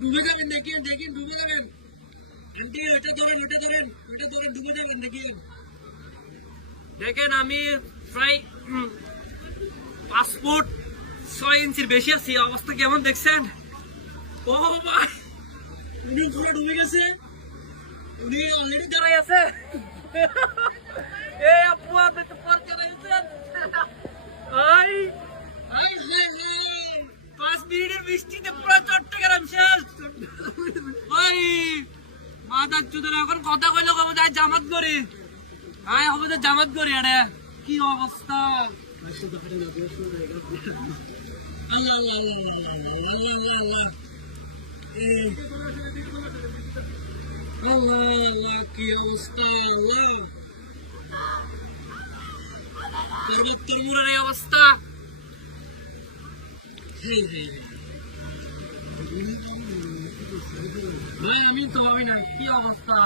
ডুবে যাবেন, দেখেন দেখেন ডুবে যাবেন। আন্টি ওটা ধরেন, ওটা ধরেন, ওটা ধরেন, ডুবে যাবেন দেখেন। দেখেন আমি প্রায় 5 ফুট 6 ইঞ্চির বেশি আছি। অবস্থা কেমন দেখছেন? ও ভাই, উনি পুরো ডুবে গেছে, উনি অলরেডি দাঁড়াই আছে। এই আপু আপনি তো পর দাঁড়াইছেন। আই আই হাই হাই, 5 মিনিটের বৃষ্টিতে পুরো চট্টগ্রাম শেষ। ভাই মাদার চুদর এখন কথা কইলো কবে যায় জামাত করে। হ্যাঁ হবে তো জামাত করে। আরে কি অবস্থা! আল্লাহ আল্লাহ আল্লাহ আল্লাহ আল্লাহ আল্লাহ আল্লাহ, কি অবস্থা! আল্লাহ পর্বতর মুড়ের এই অবস্থা। ভাই আমি তো ভাবি না কি অবস্থা।